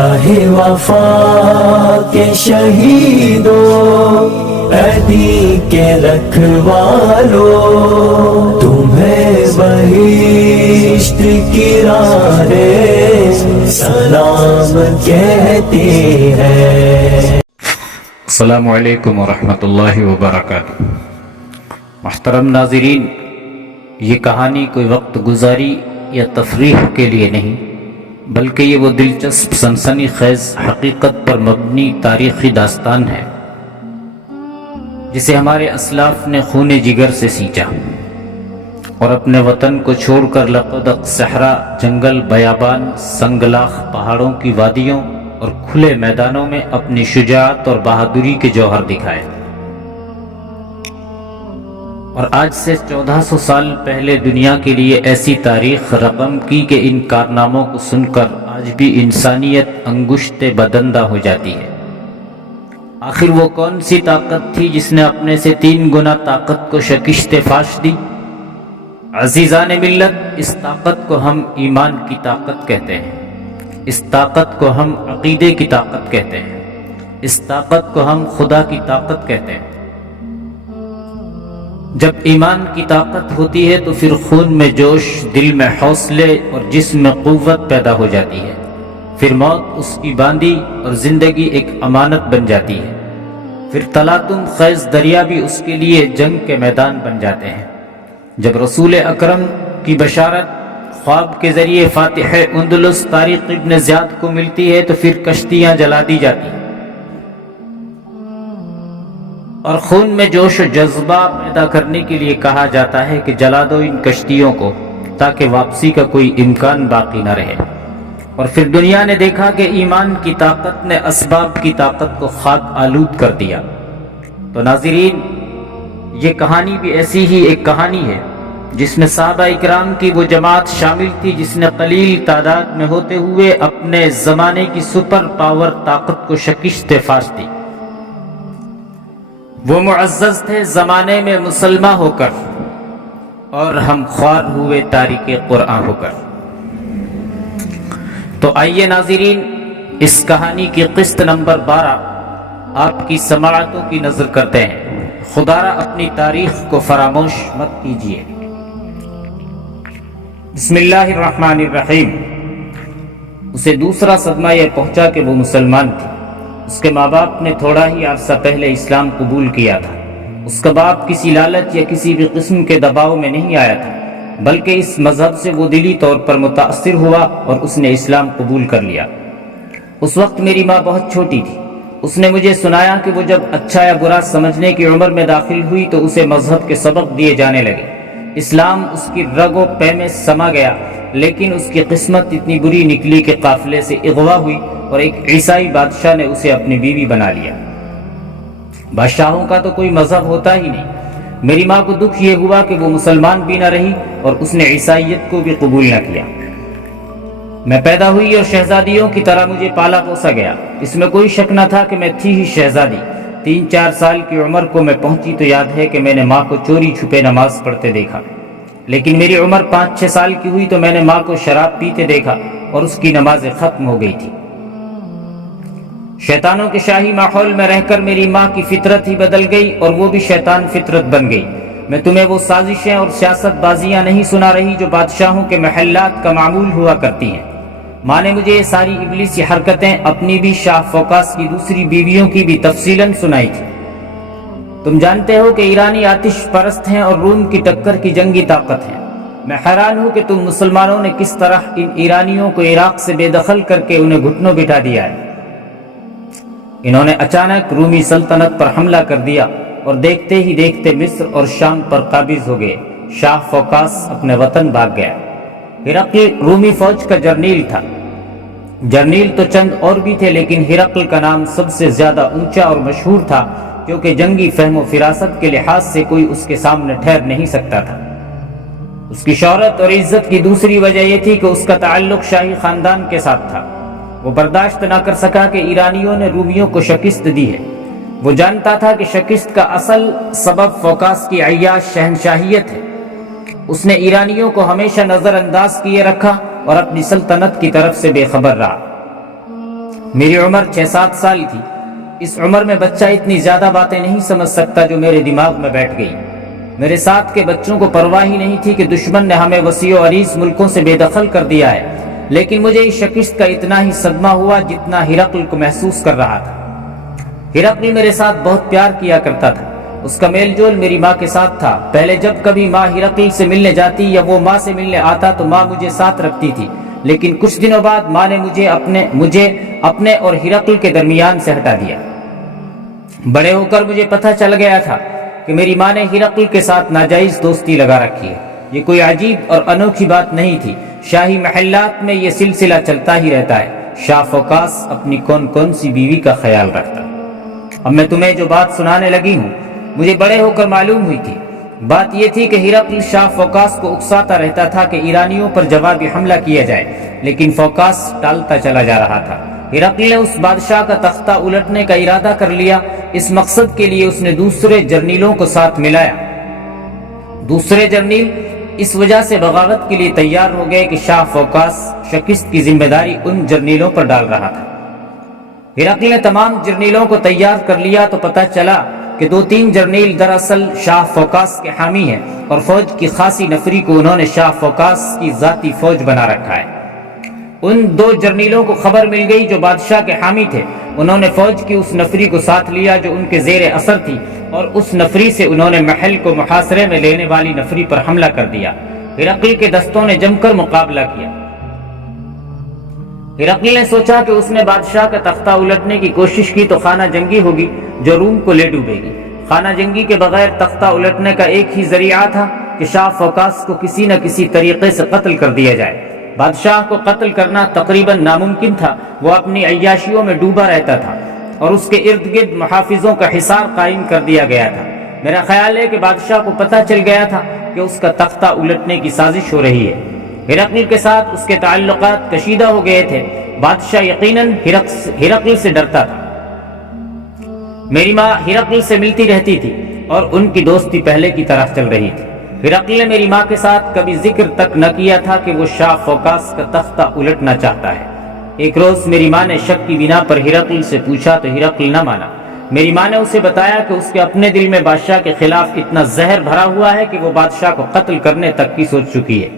راہ وفا کے شہیدوں، عہدی کے رکھوالو، تمہیں بہشت کی راہیں سلام کہتی ہے۔ السلام علیکم ورحمۃ اللہ وبرکاتہ۔ محترم ناظرین، یہ کہانی کوئی وقت گزاری یا تفریح کے لیے نہیں، بلکہ یہ وہ دلچسپ سنسنی خیز حقیقت پر مبنی تاریخی داستان ہے جسے ہمارے اسلاف نے خون جگر سے سینچا اور اپنے وطن کو چھوڑ کر لقدق صحرا، جنگل، بیابان، سنگلاخ پہاڑوں کی وادیوں اور کھلے میدانوں میں اپنی شجاعت اور بہادری کے جوہر دکھائے۔ اور آج سے 1400 سال پہلے دنیا کے لیے ایسی تاریخ رقم کی کہ ان کارناموں کو سن کر آج بھی انسانیت انگشت بدندہ ہو جاتی ہے۔ آخر وہ کون سی طاقت تھی جس نے اپنے سے 3 گنا طاقت کو شکست فاش دی؟ عزیزان ملت، اس طاقت کو ہم ایمان کی طاقت کہتے ہیں، اس طاقت کو ہم عقیدے کی طاقت کہتے ہیں، اس طاقت کو ہم خدا کی طاقت کہتے ہیں۔ جب ایمان کی طاقت ہوتی ہے تو پھر خون میں جوش، دل میں حوصلے اور جسم میں قوت پیدا ہو جاتی ہے۔ پھر موت اس کی باندھی اور زندگی ایک امانت بن جاتی ہے۔ پھر تلاطم خیز دریا بھی اس کے لیے جنگ کے میدان بن جاتے ہیں۔ جب رسول اکرم کی بشارت خواب کے ذریعے فاتح اندلس طارق ابن زیاد کو ملتی ہے تو پھر کشتیاں جلا دی جاتی ہیں اور خون میں جوش و جذبہ پیدا کرنے کے لیے کہا جاتا ہے کہ جلا دو ان کشتیوں کو تاکہ واپسی کا کوئی امکان باقی نہ رہے۔ اور پھر دنیا نے دیکھا کہ ایمان کی طاقت نے اسباب کی طاقت کو خاک آلود کر دیا۔ تو ناظرین، یہ کہانی بھی ایسی ہی ایک کہانی ہے جس میں صحابہ اکرام کی وہ جماعت شامل تھی جس نے قلیل تعداد میں ہوتے ہوئے اپنے زمانے کی سپر پاور طاقت کو شکست فاش دی۔ وہ معزز تھے زمانے میں مسلمان ہو کر، اور ہم خوار ہوئے تارک قرآن ہو کر۔ تو آئیے ناظرین، اس کہانی کی قسط نمبر 12 آپ کی سماعتوں کی نظر کرتے ہیں۔ خدا را اپنی تاریخ کو فراموش مت کیجیے۔ بسم اللہ الرحمن الرحیم۔ اسے دوسرا صدمہ یہ پہنچا کہ وہ مسلمان تھی۔ اس کے ماں باپ نے تھوڑا ہی عرصہ پہلے اسلام قبول کیا تھا۔ اس کا باپ کسی لالچ یا کسی بھی قسم کے دباؤ میں نہیں آیا تھا، بلکہ اس مذہب سے وہ دلی طور پر متاثر ہوا اور اس نے اسلام قبول کر لیا۔ اس وقت میری ماں بہت چھوٹی تھی۔ اس نے مجھے سنایا کہ وہ جب اچھا یا برا سمجھنے کی عمر میں داخل ہوئی تو اسے مذہب کے سبق دیے جانے لگے۔ اسلام اس کی رگ و پے میں سما گیا، لیکن اس کی قسمت اتنی بری نکلی کہ قافلے سے اغوا ہوئی اور ایک عیسائی بادشاہ نے اسے اپنی بیوی بنا لیا۔ بادشاہوں کا تو کوئی مذہب ہوتا ہی نہیں۔ میری ماں کو دکھ یہ ہوا کہ وہ مسلمان بھی نہ رہی اور اس نے عیسائیت کو بھی قبول نہ کیا۔ میں پیدا ہوئی اور شہزادیوں کی طرح مجھے پالا پوسا گیا۔ اس میں کوئی شک نہ تھا کہ میں تھی ہی شہزادی۔ 3-4 سال کی عمر کو میں پہنچی تو یاد ہے کہ میں نے ماں کو چوری چھپے نماز پڑھتے دیکھا، لیکن میری عمر 5-6 سال کی ہوئی تو میں نے ماں کو شراب پیتے دیکھا اور اس کی نمازیں ختم ہو گئی تھی۔ شیطانوں کے شاہی ماحول میں رہ کر میری ماں کی فطرت ہی بدل گئی اور وہ بھی شیطان فطرت بن گئی۔ میں تمہیں وہ سازشیں اور سیاست بازیاں نہیں سنا رہی جو بادشاہوں کے محلات کا معمول ہوا کرتی ہیں۔ ماں نے مجھے یہ ساری ابلیسی حرکتیں اپنی بھی شاہ فوقاس کی دوسری بیویوں کی بھی تفصیلاً سنائی تھی۔ تم جانتے ہو کہ ایرانی آتش پرست ہیں اور روم کی ٹکر کی جنگی طاقت ہیں۔ میں حیران ہوں کہ تم مسلمانوں نے کس طرح ان ایرانیوں کو عراق سے بے دخل کر کے انہیں گھٹنوں بٹھا دیا ہے۔ انہوں نے اچانک رومی سلطنت پر حملہ کر دیا اور دیکھتے ہی دیکھتے مصر اور شام پر قابض ہو گئے۔ شاہ فوقاس اپنے وطن بھاگ گیا۔ ہرقل رومی فوج کا جرنیل تھا۔ جرنیل تو چند اور بھی تھے، لیکن ہرقل کا نام سب سے زیادہ اونچا اور مشہور تھا، کیونکہ جنگی فہم و فراست کے لحاظ سے کوئی اس کے سامنے ٹھہر نہیں سکتا تھا۔ اس کی شہرت اور عزت کی دوسری وجہ یہ تھی کہ اس کا تعلق شاہی خاندان کے ساتھ تھا۔ وہ برداشت نہ کر سکا کہ ایرانیوں نے رومیوں کو شکست دی ہے۔ وہ جانتا تھا کہ شکست کا اصل سبب فوقاس کی عیاش شہنشاہیت ہے۔ اس نے ایرانیوں کو ہمیشہ نظر انداز کیے رکھا اور اپنی سلطنت کی طرف سے بے خبر رہا۔ میری عمر 6-7 سال تھی۔ اس عمر میں بچہ اتنی زیادہ باتیں نہیں سمجھ سکتا جو میرے دماغ میں بیٹھ گئی۔ میرے ساتھ کے بچوں کو پرواہ ہی نہیں تھی کہ دشمن نے ہمیں وسیع و عریض ملکوں سے بے دخل کر دیا ہے، لیکن مجھے اس شکست کا اتنا ہی صدمہ ہوا جتنا ہرقل کو محسوس کر رہا تھا۔ ہرقل میرے ساتھ بہت پیار کیا کرتا تھا۔ اس کا میل جول میری ماں کے ساتھ تھا۔ پہلے جب کبھی ماں ہرقل سے ملنے جاتی یا وہ ماں سے ملنے آتا تو ماں مجھے ساتھ رکھتی تھی، لیکن کچھ دنوں بعد ماں نے مجھے اپنے اور ہرقل کے درمیان سے ہٹا دیا۔ بڑے ہو کر مجھے پتہ چل گیا تھا کہ میری ماں نے ہرقل کے ساتھ ناجائز دوستی لگا رکھی ہے۔ یہ کوئی عجیب اور انوکھی بات نہیں تھی، شاہی محلات میں یہ سلسلہ چلتا ہی رہتا ہے۔ شاہ فوقاس اپنی کون سی بیوی کا خیال رکھتا۔ اب میں تمہیں جو بات سنانے لگی ہوں مجھے بڑے ہو کر معلوم ہوئی تھی۔ بات یہ تھی کہ ہرقل شاہ فوقاس کو اکساتا رہتا تھا کہ ایرانیوں پر جوابی حملہ کیا جائے، لیکن فوقاس ٹالتا چلا جا رہا تھا۔ ہرقل نے اس بادشاہ کا تختہ الٹنے کا ارادہ کر لیا۔ اس مقصد کے لیے اس نے دوسرے جرنیلوں کو ساتھ ملایا۔ دوسرے جرنیل اس وجہ سے بغاوت کے لیے تیار ہو گئے کہ شاہ فوقاس شکست کی ذمہ داری ان جرنیلوں پر ڈال رہا تھا۔ ہرقل نے تمام جرنیلوں کو تیار کر لیا تو پتہ چلا کہ 2-3 جرنیل دراصل شاہ فوقاس کے حامی ہیں، اور فوج کی خاصی نفری کو انہوں نے شاہ فوقاس کی ذاتی فوج بنا رکھا ہے۔ ان 2 جرنیلوں کو خبر مل گئی جو بادشاہ کے حامی تھے۔ انہوں نے فوج کی اس نفری کو ساتھ لیا جو ان کے زیر اثر تھی، اور اس نفری سے انہوں نے محل کو محاصرے میں لینے والی نفری پر حملہ کر دیا۔ ہرقل کے دستوں نے جم کر مقابلہ کیا۔ ہرقل نے سوچا کہ اس نے بادشاہ کا تختہ الٹنے کی کوشش کی تو خانہ جنگی ہوگی جو روم کو لے ڈوبے گی۔ خانہ جنگی کے بغیر تختہ الٹنے کا ایک ہی ذریعہ تھا کہ شاہ فوقاس کو کسی نہ کسی طریقے سے قتل کر دیا جائے۔ بادشاہ کو قتل کرنا تقریباً ناممکن تھا، وہ اپنی عیاشیوں میں ڈوبا رہتا تھا اور اس کے ارد گرد محافظوں کا حصار قائم کر دیا گیا تھا۔ میرا خیال ہے کہ بادشاہ کو پتہ چل گیا تھا کہ اس کا تختہ الٹنے کی سازش ہو رہی ہے۔ ہرقل کے ساتھ اس کے تعلقات کشیدہ ہو گئے تھے۔ بادشاہ یقیناً ہرقل سے ڈرتا تھا۔ میری ماں ہرقل سے ملتی رہتی تھی اور ان کی دوستی پہلے کی طرح چل رہی تھی۔ ہرقل نے میری ماں کے ساتھ کبھی ذکر تک نہ کیا تھا کہ وہ شاہ فوقاس کا تختہ الٹنا چاہتا ہے۔ ایک روز میری ماں نے شک کی بنا پر ہرقل سے پوچھا تو ہرقل نہ مانا۔ میری ماں نے اسے بتایا کہ اس کے اپنے دل میں بادشاہ کے خلاف اتنا زہر بھرا ہوا ہے کہ وہ بادشاہ کو قتل کرنے تک کی سوچ چکی ہے،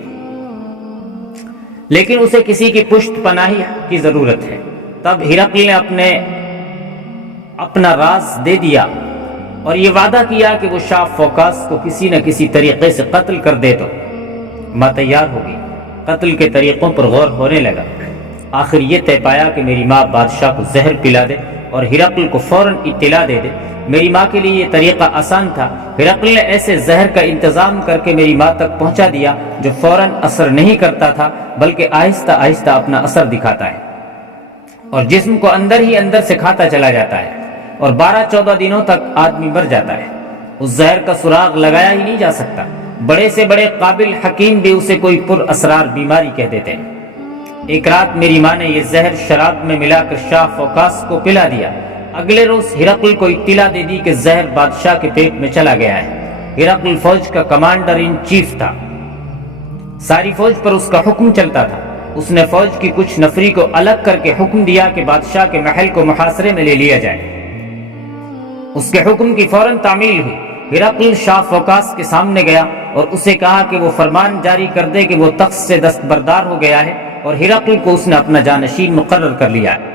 لیکن اسے کسی کی پشت پناہی کی ضرورت ہے۔ تب ہرقل نے اپنا راز دے دیا اور یہ وعدہ کیا کہ وہ شاہ فوقاس کو کسی نہ کسی طریقے سے قتل کر دے تو ماں تیار ہوگی۔ قتل کے طریقوں پر غور ہونے لگا۔ آخر یہ طے پایا کہ میری ماں بادشاہ کو زہر پلا دے اور ہرقل کو فوراً اطلاع دے دے۔ میری ماں کے لیے یہ طریقہ آسان تھا۔ ہرقل نے ایسے زہر کا انتظام کر کے میری ماں تک پہنچا دیا جو فوراً اثر نہیں کرتا تھا بلکہ آہستہ آہستہ اپنا اثر دکھاتا ہے اور جسم کو اندر ہی اندر سے کھاتا چلا جاتا ہے، اور 12-14 دنوں تک آدمی مر جاتا ہے۔ اس زہر کا سراغ لگایا ہی نہیں جا سکتا۔ بڑے سے بڑے قابل حکیم بھی اسے کوئی پر اسرار بیماری کہہ دیتے ہیں۔ ایک رات میری ماں نے یہ زہر شراب میں ملا کر شاہ فوقاس کو پلا دیا۔ اگلے روز ہرقل کو اطلاع دے دی کہ زہر بادشاہ کے پیٹ میں چلا گیا ہے۔ ہرقل فوج کا کمانڈر ان چیف تھا، ساری فوج پر اس کا حکم چلتا تھا۔ اس نے فوج کی کچھ نفری کو الگ کر کے حکم دیا کہ بادشاہ کے محل کو محاصرے میں لے لیا جائے۔ اس کے حکم کی فوراً تعمیل ہوئی۔ ہرقل شاہ فوقاس کے سامنے گیا اور اسے کہا کہ وہ فرمان جاری کر دے کہ وہ تخت سے دستبردار ہو گیا ہے اور ہرقل کو اس نے اپنا جانشین مقرر کر لیا ہے۔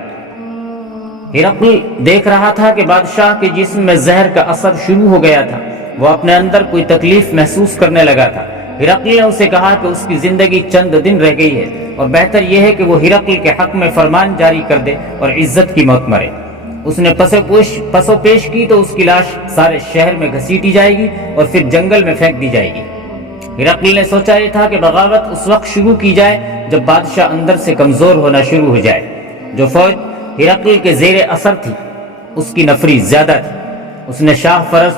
ہرقل دیکھ رہا تھا کہ بادشاہ کے جسم میں زہر کا اثر شروع ہو گیا تھا۔ وہ اپنے اندر کوئی تکلیف محسوس کرنے لگا تھا۔ ہرقل نے اسے کہا کہ اس کی زندگی چند دن رہ گئی ہے اور بہتر یہ ہے کہ وہ ہرقل کے حق میں فرمان جاری کر دے اور عزت کی موت مرے۔ اس نے پسو پیش کی تو اس کی لاش سارے شہر میں گھسیٹی جائے گی اور پھر جنگل میں پھینک دی جائے گی۔ ہرقل نے سوچا یہ تھا کہ بغاوت اس وقت شروع کی جائے جب بادشاہ اندر سے کمزور ہونا شروع ہو جائے۔ جو فوج ہرقل کے زیر اثر تھی اس کی نفری زیادہ تھی۔ اس نے شاہ پرست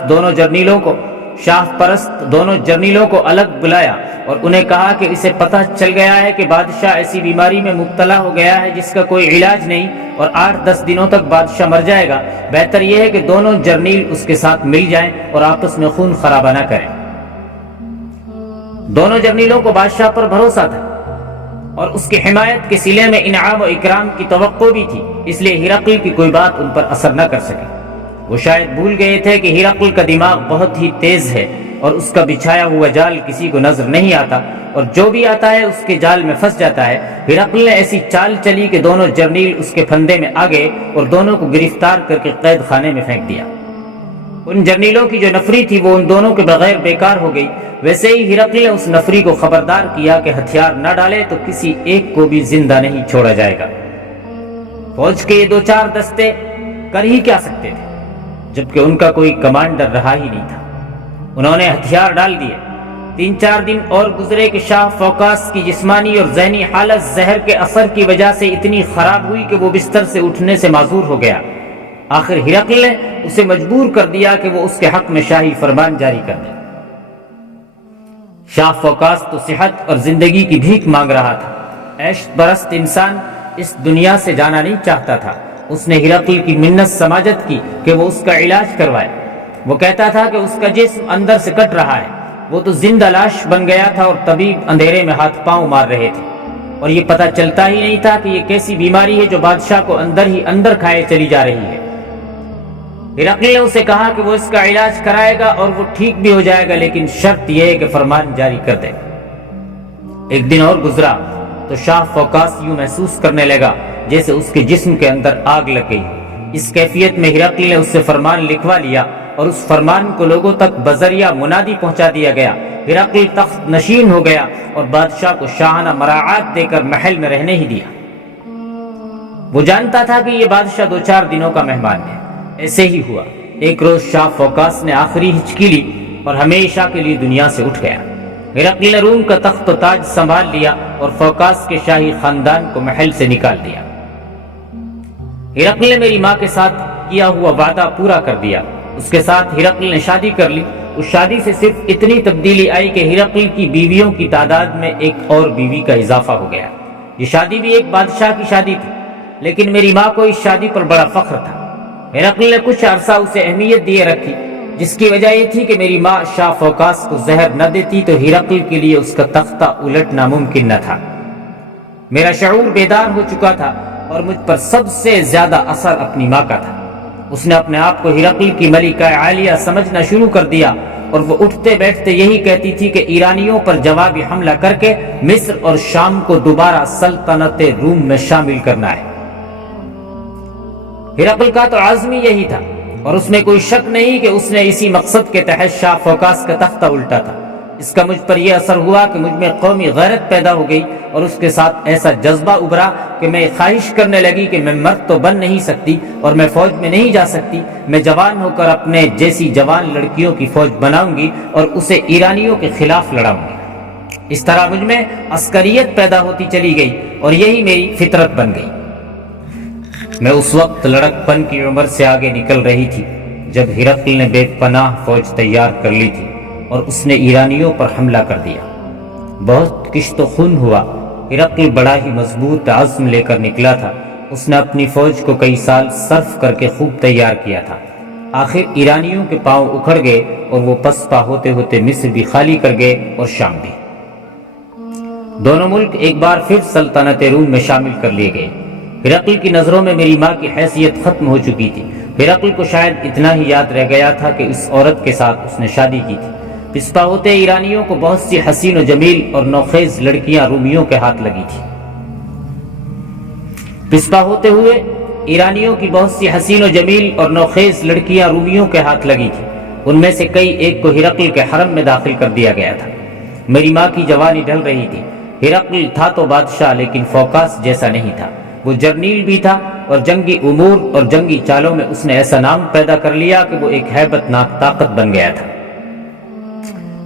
دونوں جرنیلوں کو الگ بلایا اور انہیں کہا کہ اسے پتہ چل گیا ہے کہ بادشاہ ایسی بیماری میں مبتلا ہو گیا ہے جس کا کوئی علاج نہیں اور 8-10 دنوں تک بادشاہ مر جائے گا۔ بہتر یہ ہے کہ دونوں جرنیل اس کے ساتھ مل جائیں اور آپس میں خون خرابہ نہ کریں۔ دونوں جرنیلوں کو بادشاہ پر بھروسہ تھا اور اس کی حمایت کے صلے میں انعام و اکرام کی توقع بھی تھی، اس لیے ہرقل کی کوئی بات ان پر اثر نہ کر سکی۔ وہ شاید بھول گئے تھے کہ ہرقل کا دماغ بہت ہی تیز ہے اور اس کا بچھایا ہوا جال کسی کو نظر نہیں آتا، اور جو بھی آتا ہے اس کے جال میں پھنس جاتا ہے۔ ہرقل نے ایسی چال چلی کہ دونوں جرنیل اس کے پھندے میں آ گئے اور دونوں کو گرفتار کر کے قید خانے میں پھینک دیا۔ ان جرنیلوں کی جو نفری تھی وہ ان دونوں کے بغیر بیکار ہو گئی۔ ویسے ہی ہرقل نے اس نفری کو خبردار کیا کہ ہتھیار نہ ڈالے تو کسی ایک کو بھی زندہ نہیں چھوڑا جائے گا۔ فوج کے یہ 2-4 دستے کر ہی کیا سکتے تھے، جبکہ ان کا کوئی کمانڈر رہا ہی نہیں تھا۔ انہوں نے ہتھیار ڈال دیے۔ 3-4 دن اور گزرے کہ شاہ فوقاس کی جسمانی اور ذہنی حالت زہر کے اثر کی وجہ سے اتنی خراب ہوئی کہ وہ بستر سے اٹھنے سے معذور ہو گیا۔ آخر ہرقل نے اسے مجبور کر دیا کہ وہ اس کے حق میں شاہی فرمان جاری کر دے۔ شاہ فوقاس تو صحت اور زندگی کی بھیک مانگ رہا تھا۔ عیش پرست انسان اس دنیا سے جانا نہیں چاہتا تھا۔ اس نے ہرقل کی منت سماجت کی کہ وہ اس کا علاج کروائے۔ وہ کہتا تھا کہ اس کا جسم اندر سے کٹ رہا ہے۔ وہ تو زندہ لاش بن گیا تھا اور طبیب اندھیرے میں ہاتھ پاؤں مار رہے تھے، اور یہ پتہ چلتا ہی نہیں تھا کہ یہ کیسی بیماری ہے جو بادشاہ کو اندر ہی اندر کھائے چلی جا رہی ہے۔ ہرقل نے اسے کہا کہ وہ اس کا علاج کرائے گا اور وہ ٹھیک بھی ہو جائے گا، لیکن شرط یہ ہے کہ فرمان جاری کر دے۔ ایک دن اور گزرا تو شاہ فوقاس یوں محسوس کرنے لگا جیسے اس کے جسم کے اندر آگ لگ گئی۔ اس کیفیت میں ہرقل نے اس سے فرمان لکھوا لیا اور اس فرمان کو لوگوں تک بذریعہ منادی پہنچا دیا گیا۔ ہرقل تخت نشین ہو گیا اور بادشاہ کو شاہانہ مراعات دے کر محل میں رہنے ہی دیا۔ وہ جانتا تھا کہ یہ بادشاہ 2-4 دنوں کا مہمان ہے۔ ایسے ہی ہوا۔ ایک روز شاہ فوقاس نے آخری ہچکی لی اور ہمیشہ کے لیے دنیا سے اٹھ گیا۔ ہرقل نے روم کا تخت و تاج سنبھال لیا اور فوقاس کے شاہی خاندان کو محل سے نکال دیا۔ ہرقل نے میری ماں کے ساتھ کیا ہوا وعدہ پورا کر دیا۔ اس کے ساتھ ہرقل نے شادی کر لی۔ اس شادی سے صرف اتنی تبدیلی آئی کہ ہرقل کی بیویوں کی تعداد میں ایک اور بیوی کا اضافہ ہو گیا۔ یہ شادی بھی ایک بادشاہ کی شادی تھی، لیکن میری ماں کو اس شادی پر بڑا فخر تھا۔ ہرقل نے کچھ عرصہ اسے اہمیت دیے رکھی، جس کی وجہ یہ تھی کہ میری ماں شاہ فوقاس کو زہر نہ دیتی تو ہرقل کے لیے اس کا تختہ الٹنا ممکن نہ تھا۔ میرا شعور بیدار ہو چکا تھا اور مجھ پر سب سے زیادہ اثر اپنی ماں کا تھا۔ اس نے اپنے آپ کو ہرقل کی ملکہ عالیہ سمجھنا شروع کر دیا، اور وہ اٹھتے بیٹھتے یہی کہتی تھی کہ ایرانیوں پر جوابی حملہ کر کے مصر اور شام کو دوبارہ سلطنت روم میں شامل کرنا ہے۔ ہرقل کا تو عزم یہی تھا، اور اس میں کوئی شک نہیں کہ اس نے اسی مقصد کے تحت شاہ فوقاس کا تختہ الٹا تھا۔ اس کا مجھ پر یہ اثر ہوا کہ مجھ میں قومی غیرت پیدا ہو گئی، اور اس کے ساتھ ایسا جذبہ ابھرا کہ میں خواہش کرنے لگی کہ میں مرد تو بن نہیں سکتی اور میں فوج میں نہیں جا سکتی، میں جوان ہو کر اپنے جیسی جوان لڑکیوں کی فوج بناؤں گی اور اسے ایرانیوں کے خلاف لڑاؤں گی۔ اس طرح مجھ میں عسکریت پیدا ہوتی چلی گئی اور یہی میری فطرت بن گئی۔ میں اس وقت لڑک پن کی عمر سے آگے نکل رہی تھی جب ہرقل نے بے پناہ فوج تیار کر لی تھی اور اس نے ایرانیوں پر حملہ کر دیا۔ بہت کشت و خون ہوا۔ ہرقل بڑا ہی مضبوط عزم لے کر نکلا تھا۔ اس نے اپنی فوج کو کئی سال صرف کر کے خوب تیار کیا تھا۔ آخر ایرانیوں کے پاؤں اکھڑ گئے اور وہ پسپا ہوتے ہوتے مصر بھی خالی کر گئے اور شام بھی۔ دونوں ملک ایک بار پھر سلطنت روم میں شامل کر لیے گئے۔ ہرقل کی نظروں میں میری ماں کی حیثیت ختم ہو چکی تھی۔ ہرقل کو شاید اتنا ہی یاد رہ گیا تھا کہ اس عورت کے ساتھ اس نے شادی کی تھی۔ پسپا ہوتے ایرانیوں کو بہت سی حسین و جمیل اور نوخیز لڑکیاں رومیوں کے ہاتھ لگی تھی۔ پسپا ہوتے ہوئے ایرانیوں کی بہت سی حسین و جمیل اور نوخیز لڑکیاں رومیوں کے ہاتھ لگی تھی۔ ان میں سے کئی ایک کو ہرقل کے حرم میں داخل کر دیا گیا تھا۔ میری ماں کی جوانی ڈھل رہی تھی۔ ہرقل تھا تو بادشاہ، لیکن فوقاس جیسا نہیں تھا۔ وہ جرنیل بھی تھا اور جنگی امور اور جنگی چالوں میں اس نے ایسا نام پیدا کر لیا کہ وہ ایک ہیبت ناک طاقت بن گیا تھا۔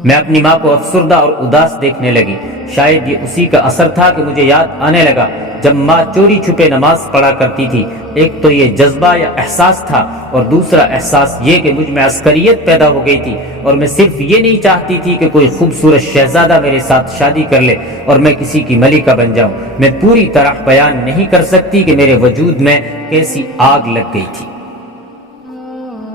میں اپنی ماں کو افسردہ اور اداس دیکھنے لگی۔ شاید یہ اسی کا اثر تھا کہ مجھے یاد آنے لگا جب ماں چوری چھپے نماز پڑھا کرتی تھی۔ ایک تو یہ جذبہ یا احساس تھا، اور دوسرا احساس یہ کہ مجھ میں عسکریت پیدا ہو گئی تھی، اور میں صرف یہ نہیں چاہتی تھی کہ کوئی خوبصورت شہزادہ میرے ساتھ شادی کر لے اور میں کسی کی ملکہ بن جاؤں۔ میں پوری طرح بیان نہیں کر سکتی کہ میرے وجود میں کیسی آگ لگ گئی تھی۔